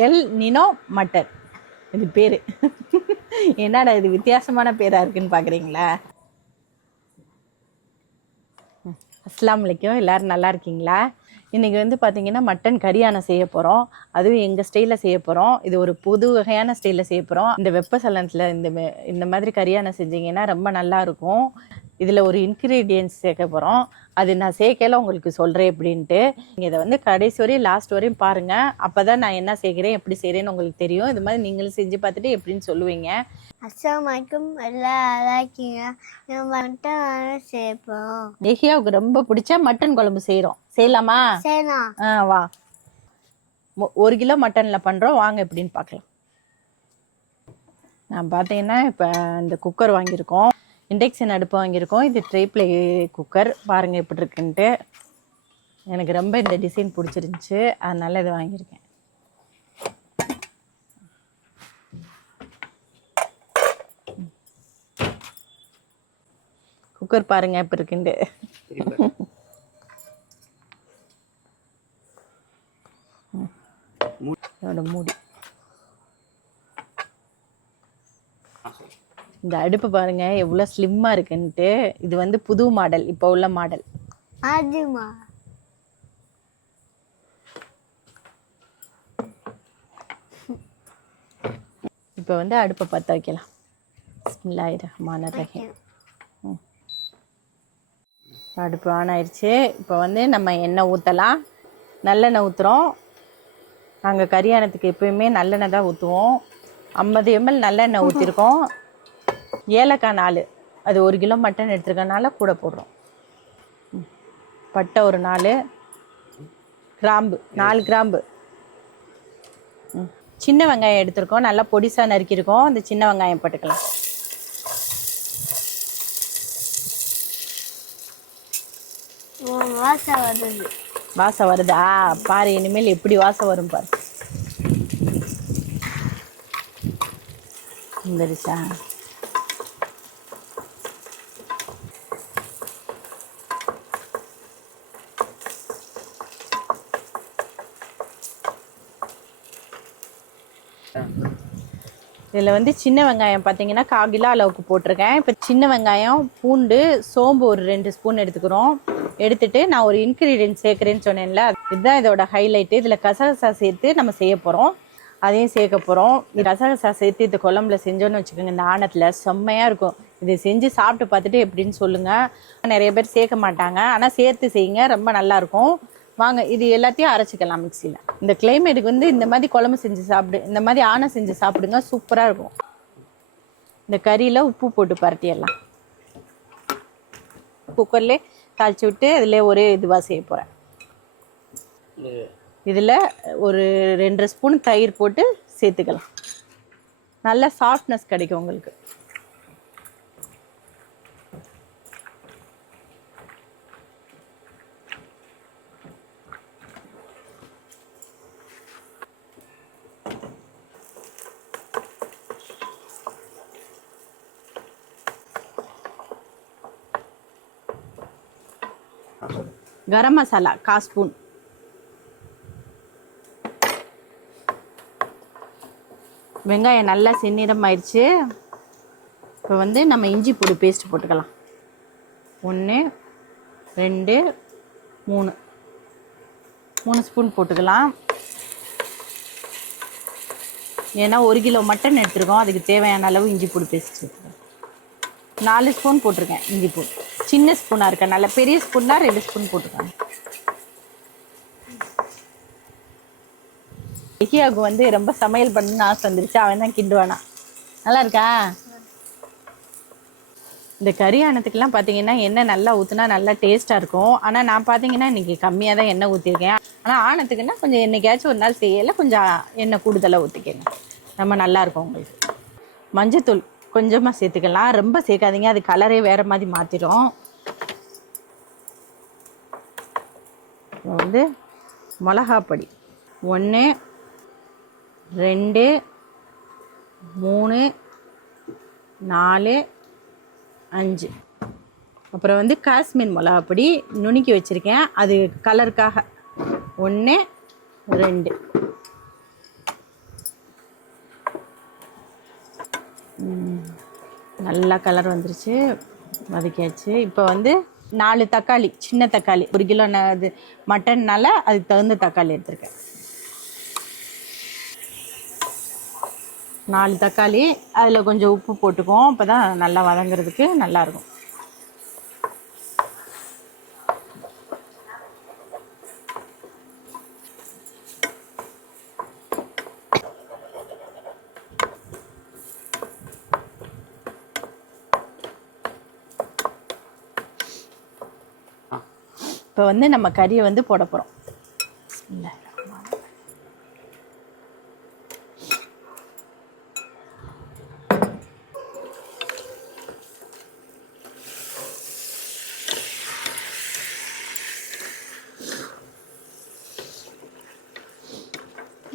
El Nino matar இது பேர். என்னடா இது வித்தியாசமான பேராக இருக்குன்னு பார்க்குறீங்களா? அஸ்ஸலாமு அலைக்கும். எல்லோரும் நல்லா இருக்கீங்களா? இன்றைக்கி வந்து பார்த்திங்கன்னா மட்டன் கரியானை செய்ய போகிறோம். அதுவும் எங்கள் ஸ்டைலில் செய்ய போகிறோம். இது ஒரு புது வகையான ஸ்டைலில் செய்ய போகிறோம். இந்த வெப்பசலனத்தில் இந்த மாதிரி கரியானை செஞ்சிங்கன்னா ரொம்ப நல்லாயிருக்கும். இதில் ஒரு இன்க்ரீடியன்ஸ் சேர்க்க போகிறோம். அது நான் சேர்க்கல உங்களுக்கு சொல்கிறேன் எப்படின்ட்டு. நீங்கள் இதை வந்து கடைசி வரையும் லாஸ்ட் வரையும் பாருங்கள். அப்போ தான் நான் என்ன செய்கிறேன் எப்படி செய்கிறேன்னு உங்களுக்கு தெரியும். இது மாதிரி நீங்களும் செஞ்சு பார்த்துட்டு எப்படின்னு சொல்லுவீங்க. அஸ்ஸலாமு அலைக்கும். எல்லாம் நல்லா இருக்கீங்க? மட்டன் சேர்ப்போம். ஏஹியாவுக்கு ரொம்ப பிடிச்ச மட்டன் குழம்பு செய்கிறோம். செய்யலாமா? செய்யலாம். வா. 1 கிலோ மட்டனில் பண்ணுறோம். வாங்க எப்படின்னு பார்க்கலாம். நான் பார்த்தீங்கன்னா இப்போ இந்த குக்கர் வாங்கியிருக்கோம். இண்டக்ஷன் அடுப்பு வாங்கியிருக்கோம். இது ட்ரைப்ளே குக்கர். பாருங்கள் எப்படி இருக்குன்ட்டு. எனக்கு ரொம்ப இந்த டிசைன் பிடிச்சிருந்துச்சி, அதனால் இதை வாங்கியிருக்கேன். குக்கர் பாருங்கள் எப்படி இருக்குன்ட்டு. இதோட மூடி. இந்த அடுப்பு பாருங்க எவ்வளோ ஸ்லிம்மாக இருக்குன்ட்டு. இது வந்து புது மாடல், இப்போ உள்ள மாடல். இப்போ வந்து அடுப்பை பற்ற வைக்கலாம். பிஸ்மில்லாஹிர்ரஹ்மானிர்ரஹீம். அடுப்பு ஆன் ஆயிடுச்சு. இப்போ வந்து நம்ம எண்ணெய் ஊற்றலாம். நல்லெண்ணெய் ஊற்றுறோம். நாங்கள் கரியானத்துக்கு எப்பயுமே நல்லெண்ணெய் தான் ஊற்றுவோம். 50 ml நல்லெண்ணெய் ஊற்றிருக்கோம். ஏலக்காய் 4, அது 1 கிலோ மட்டன் எடுத்துருக்கனால கூட போடுறோம். பட்டை ஒரு 4, கிராம்பு 4 கிராம்பு. சின்ன வெங்காயம் எடுத்துருக்கோம், நல்லா பொடிசாக நறுக்கியிருக்கோம். அந்த சின்ன வெங்காயம் போட்டுக்கலாம். வாசம் வருதா? பாரு, இனிமேல் எப்படி வாசம் வரும் பாரு. வந்துருச்சா? இதில் வந்து சின்ன வெங்காயம் பார்த்தீங்கன்னா 1/4 கிலோ அளவுக்கு போட்டிருக்கேன். இப்போ சின்ன வெங்காயம், பூண்டு, சோம்பு ஒரு 2 ஸ்பூன் எடுத்துக்கிறோம். எடுத்துகிட்டு நான் ஒரு இன்க்ரீடியன்ட் சேர்க்குறேன்னு சொன்னேன்ல, இதுதான் இதோட ஹைலைட்டு. இதில் கசகசா சேர்த்து நம்ம செய்ய போகிறோம். அதையும் சேர்க்க போகிறோம். கசகசா சேர்த்து இந்த குழம்புல செஞ்சோன்னு வச்சுக்கோங்க, இந்த ஆணத்தில் செம்மையாக இருக்கும். இதை செஞ்சு சாப்பிட்டு பார்த்துட்டு எப்படின்னு சொல்லுங்கள். நிறைய பேர் சேர்க்க மாட்டாங்க, ஆனால் சேர்த்து செய்யுங்க, ரொம்ப நல்லாயிருக்கும். வாங்க இது எல்லாத்தையும் அரைச்சிக்கலாம் மிக்சியில். இந்த கிளைமேட்டுக்கு வந்து இந்த மாதிரி குழம்பு செஞ்சு சாப்பிடு, இந்த மாதிரி ஆணை செஞ்சு சாப்பிடுங்க, சூப்பராக இருக்கும். இந்த கறியில் உப்பு போட்டு பரட்டிடலாம். குக்கர்லேயே தாளித்து விட்டு அதில் ஒரே இதுவாக செய்ய போகிறேன். இதில் ஒரு 2 ஸ்பூன் தயிர் போட்டு சேர்த்துக்கலாம். நல்ல சாஃப்ட்னஸ் கிடைக்கும் உங்களுக்கு. கரம் மசாலா 1/4 ஸ்பூன். வெங்காயம் நல்லா செந்நிறம் ஆயிடுச்சு. இப்போ வந்து நம்ம இஞ்சி பூண்டு பேஸ்ட் போட்டுக்கலாம். 1 2 3 ஸ்பூன் போட்டுக்கலாம். ஏன்னா 1 கிலோ மட்டன் எடுத்துருக்கோம், அதுக்கு தேவையான அளவு இஞ்சி பூண்டு பேஸ்ட் சேர்த்துக்கலாம். 4 ஸ்பூன் போட்டிருக்கேன் இஞ்சி பூண்டு. சின்ன ஸ்பூனாக இருக்க, நல்ல பெரிய ஸ்பூன்னா 2 ஸ்பூன் போட்டுருக்காங்க. இஹியாவுக்கு வந்து ரொம்ப சமையல் பண்ணணும்னு ஆசை வந்துருச்சு, அவன் தான் கிண்டுவானா. நல்லா இருக்கா? இந்த கரியானத்துக்கெல்லாம் பார்த்தீங்கன்னா எண்ணெய் நல்லா ஊற்றுனா நல்லா டேஸ்ட்டாக இருக்கும். ஆனால் நான் பார்த்தீங்கன்னா இன்றைக்கி கம்மியாக தான் எண்ணெய் ஊற்றிருக்கேன். ஆனால் ஆனத்துக்குன்னா கொஞ்சம் என்னைக்காச்சும் ஒரு நாள் செய்யலை, கொஞ்சம் எண்ணெய் கூடுதலாக ஊற்றிக்கங்க, ரொம்ப நல்லாயிருக்கும் உங்களுக்கு. மஞ்சத்தூள் கொஞ்சமாக சேர்த்துக்கலாம், ரொம்ப சேர்க்காதீங்க, அது கலரே வேறு மாதிரி மாற்றிடும். வந்து மிளகாப்பொடி 1 2 3 4 5. அப்புறம் வந்து காஷ்மீர் மிளகாப்பொடி நுணுக்கி வச்சுருக்கேன், அது கலருக்காக. 1 2 நல்லா கலர் வந்துருச்சு, வதக்கியாச்சு. இப்போ வந்து 4 தக்காளி, சின்ன தக்காளி, 1 கிலோ இது மட்டன்னால அதுக்கு தகுந்த தக்காளி எடுத்துருக்கேன். 4 தக்காளி, அதில் கொஞ்சம் உப்பு போட்டுக்குவோம், அப்போ தான் நல்லா வதங்குறதுக்கு நல்லாயிருக்கும். இப்போ வந்து நம்ம கறியை வந்து போட போகிறோம்.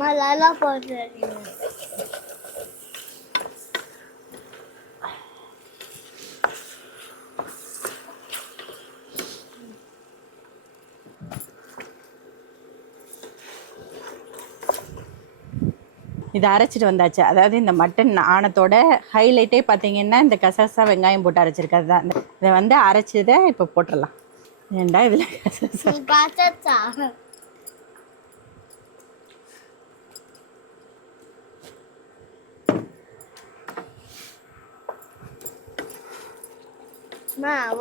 மசாலா போட்டுறீங்க. இதை அரைச்சிட்டு வந்தாச்சு. அதாவது இந்த மட்டன் ஆணத்தோட ஹைலைட்டே பார்த்தீங்கன்னா இந்த கசகசா வெங்காயம் போட்டு அரைச்சிருக்கிறது தான். இதை வந்து அரைச்சதை இப்போ போட்டுடலாம். ஏண்டா இதில் கசகசா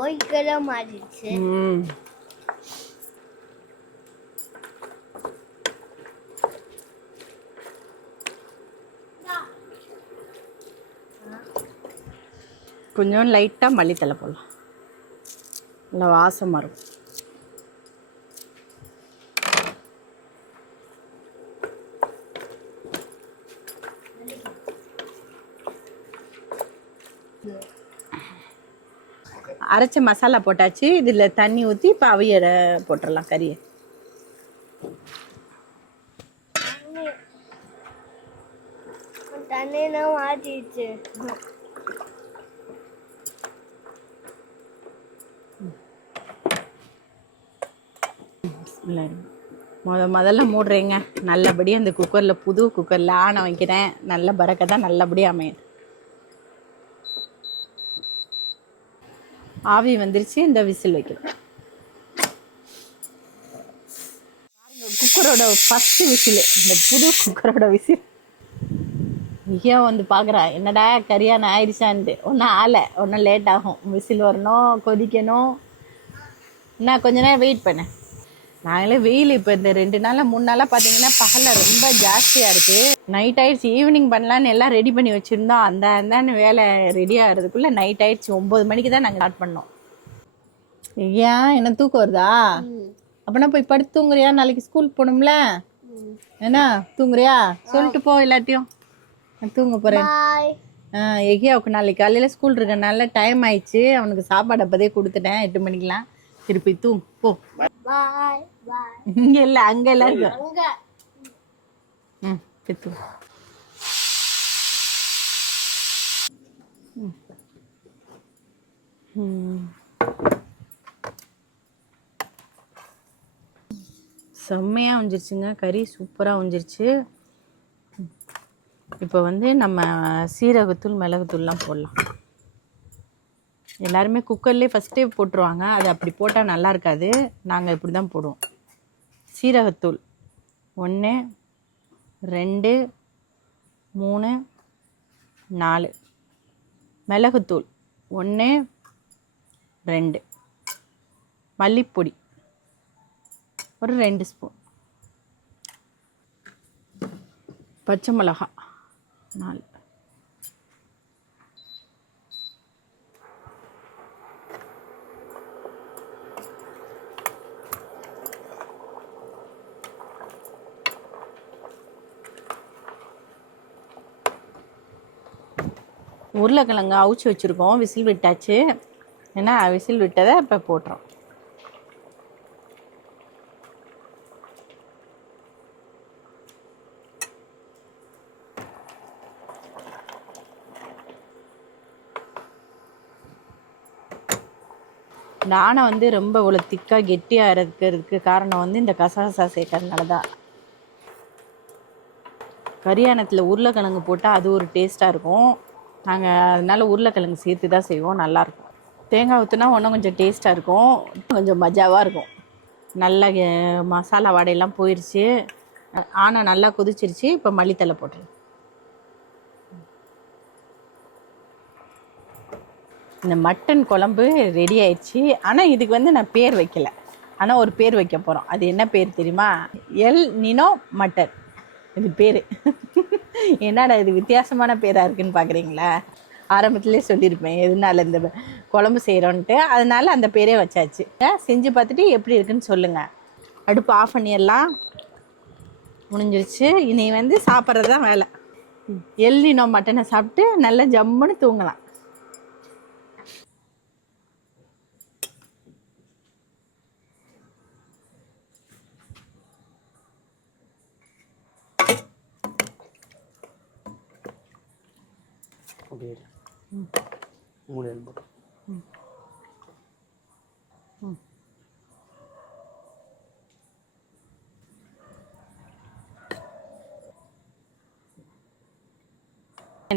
ஒயிட் கலர் மாறிடுச்சு. கொஞ்சம் லைட்டாக மல்லித்தலை போடலாம், நல்லா வாசமாக இருக்கும். அரைச்ச மசாலா போட்டாச்சு. இதில் தண்ணி ஊற்றி இப்போ அவியரை போட்டுடலாம் கறியை. தண்ணியெல்லாம் மாட்டிடுச்சு. முதல்ல மூடுறேங்க. நல்லபடியாக அந்த குக்கரில், புது குக்கரில் ஆணை வைக்கிறேன். நல்ல பறக்க தான் நல்லபடியாக அமையும். ஆவி வந்துருச்சு, இந்த விசில் வைக்கிறேன். குக்கரோட ஃபஸ்ட்டு விசில், இந்த புது குக்கரோட விசில். ஐயா வந்து பார்க்குறா, என்னடா கரியான ஆயிடுச்சான்ட்டு. ஒன்றும் ஆலை, ஒன்றும் லேட் ஆகும். விசில் வரணும், கொதிக்கணும். நான் கொஞ்ச நேரம் வெயிட் பண்ணேன். நாங்களே வெயில் இப்போ இந்த 2 நாளாக 3 நாளாக பார்த்தீங்கன்னா பகலில் ரொம்ப ஜாஸ்தியாக இருக்குது. நைட் ஆகிடுச்சு. ஈவினிங் பண்ணலான்னு எல்லாம் ரெடி பண்ணி வச்சுருந்தோம். அந்தான்னு வேலை ரெடி ஆகிறதுக்குள்ளே நைட் ஆகிடுச்சு. 9 மணிக்கு தான் நாங்கள் ஸ்டார்ட் பண்ணோம். ஏன் என்ன தூக்கம் வருதா? அப்போனா போய் படுத்து தூங்குறியா? நாளைக்கு ஸ்கூல் போகணும்ல. என்ன தூங்குறியா? சொல்லிட்டு போ எல்லாத்தையும். நான் தூங்க போகிறேன். எகியாவுக்கு நாளைக்கு காலையில் ஸ்கூல் இருக்கனால டைம் ஆயிடுச்சு. அவனுக்கு சாப்பாடு அப்போதே கொடுத்துட்டேன் 8 மணிக்கெலாம். திருப்பி தூங்கு போ. இங்கே இல்லை, அங்கே எல்லாம் இருக்கு. பித்து. செம்மையாக உஞ்சிருச்சுங்க. கறி சூப்பராக உஞ்சிருச்சு. இப்போ வந்து நம்ம சீரகத்தூள், மிளகுத்தூள்லாம் போடலாம். எல்லாருமே குக்கர்லேயே ஃபஸ்ட்டே போட்டுருவாங்க. அது அப்படி போட்டால் நல்லா இருக்காது. நாங்கள் இப்படி தான் போடுவோம். சீரகத்தூள் 1 2 3 4, மிளகுத்தூள் 1 2, மல்லிப்பொடி ஒரு 2 ஸ்பூன், பச்சை மிளகா 4, உருளைக்கிழங்கு அவிச்சு வச்சுருக்கோம். விசில் விட்டாச்சு. ஏன்னா விசில் விட்டதை இப்போ போட்டுறோம். நானை வந்து ரொம்ப இவ்வளோ திக்காக கெட்டியாக இருக்கிறதுக்கு காரணம் வந்து இந்த கசகசா சேர்க்கறதுனால தான். கரியானத்தில் உருளைக்கிழங்கு போட்டால் அது ஒரு டேஸ்ட்டாக இருக்கும். நாங்கள் அதனால உருளைக்கிழங்கு சேர்த்து தான் செய்வோம், நல்லாயிருக்கும். தேங்காய் ஊற்றினா இன்னும் கொஞ்சம் டேஸ்ட்டாக இருக்கும், கொஞ்சம் மஜாவாக இருக்கும். நல்லா மசாலா வாடையெல்லாம் போயிடுச்சு. ஆனால் நல்லா கொதிச்சிருச்சு. இப்போ மல்லித்தலை போட்டுருங்க. இந்த மட்டன் குழம்பு ரெடி ஆயிடுச்சு. ஆனால் இதுக்கு வந்து நான் பேர் வைக்கல, ஆனால் ஒரு பேர் வைக்க போகிறோம். அது என்ன பேர் தெரியுமா? El Nino mutton. இது பேர் என்னடா இது வித்தியாசமான பேராக இருக்குன்னு பார்க்குறீங்களா? ஆரம்பத்துலேயே சொல்லியிருப்பேன் எதனால இந்த குழம்பு செய்கிறோன்ட்டு. அதனால அந்த பேரே வச்சாச்சு. செஞ்சு பார்த்துட்டு எப்படி இருக்குன்னு சொல்லுங்கள். அடுப்பு ஆஃப் பண்ணிடலாம். முடிஞ்சிருச்சு. இனி வந்து சாப்பிட்றது தான் வேலை. எல் நினோ மட்டனை சாப்பிட்டு நல்லா ஜம்முன்னு தூங்கலாம்.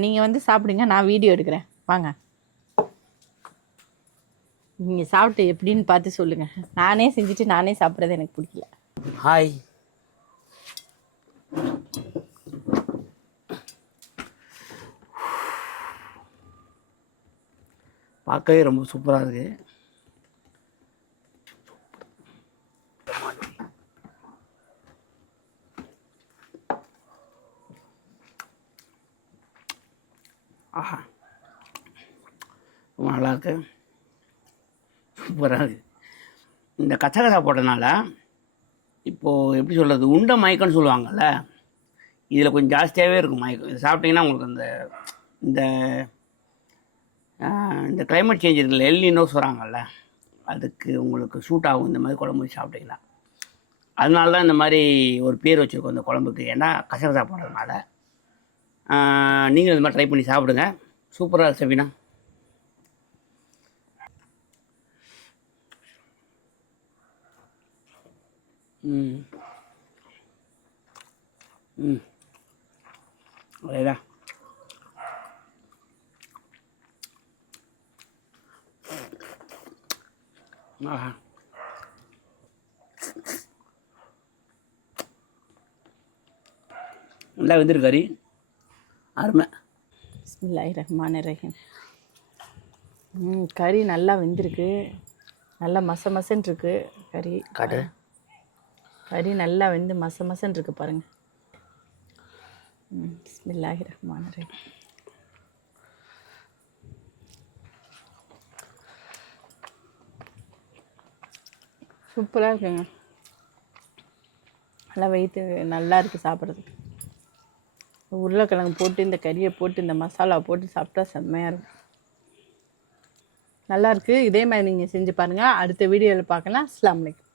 நீங்கள் வந்து சாப்பிடுங்க, நான் வீடியோ எடுக்கிறேன். வாங்க, நீங்கள் சாப்பிட்டு எப்படின்னு பார்த்து சொல்லுங்கள். நானே செஞ்சுட்டு நானே சாப்பிட்றது எனக்கு பிடிக்கல. ஹாய், பார்க்கவே ரொம்ப சூப்பராக இருக்குது. ஆஹா, ரொம்ப நல்லாயிருக்கு, சூப்பராக இருக்குது. இந்த கசகசா போட்டனால இப்போது எப்படி சொல்கிறது, உண்டை மயக்கம்னு சொல்லுவாங்கள்ல, இதில் கொஞ்சம் ஜாஸ்தியாகவே இருக்கும் மயக்கம். இது சாப்பிட்டிங்கன்னா உங்களுக்கு அந்த இந்த இந்த கிளைமேட் சேஞ்ச் இருக்குல்ல, எல் நினோ சொல்கிறாங்கல்ல, அதுக்கு உங்களுக்கு சூட் ஆகும் இந்த மாதிரி குழம்பு வச்சு சாப்பிட்டிங்கன்னா. அதனால தான் இந்த மாதிரி ஒரு பேர் வச்சுருக்கோம் இந்த குழம்புக்கு, ஏன்னா கசகசா போடுறதுனால. நீங்கள் இந்த மாதிரி ட்ரை பண்ணி சாப்பிடுங்க, சூப்பராக சபினா. அதேதான். ஆஹா, நல்லா வெந்திருக்கு கறி, அருமை. பிஸ்மில்லாஹிர் ரஹ்மானிர் ரஹீம். கறி நல்லா வெந்திருக்கு, நல்லா மசன்னு இருக்கு கறி. காட்டு, கறி நல்லா வெந்து மசன்னு இருக்கு பாருங்க. பிஸ்மில்லாஹிர் ரஹ்மானிர் ரஹீம். சூப்பராக இருக்குங்க, நல்லா வெயிட்டு நல்லா இருக்குது சாப்பிட்றதுக்கு. உருளைக்கிழங்கு போட்டு இந்த கறியை போட்டு இந்த மசாலா போட்டு சாப்பிட்டா செம்மையாக இருக்கும், நல்லாயிருக்கு. இதே மாதிரி நீங்கள் செஞ்சு பாருங்கள். அடுத்த வீடியோவில் பார்க்கலாம். அஸ்ஸலாமு அலைக்கும்.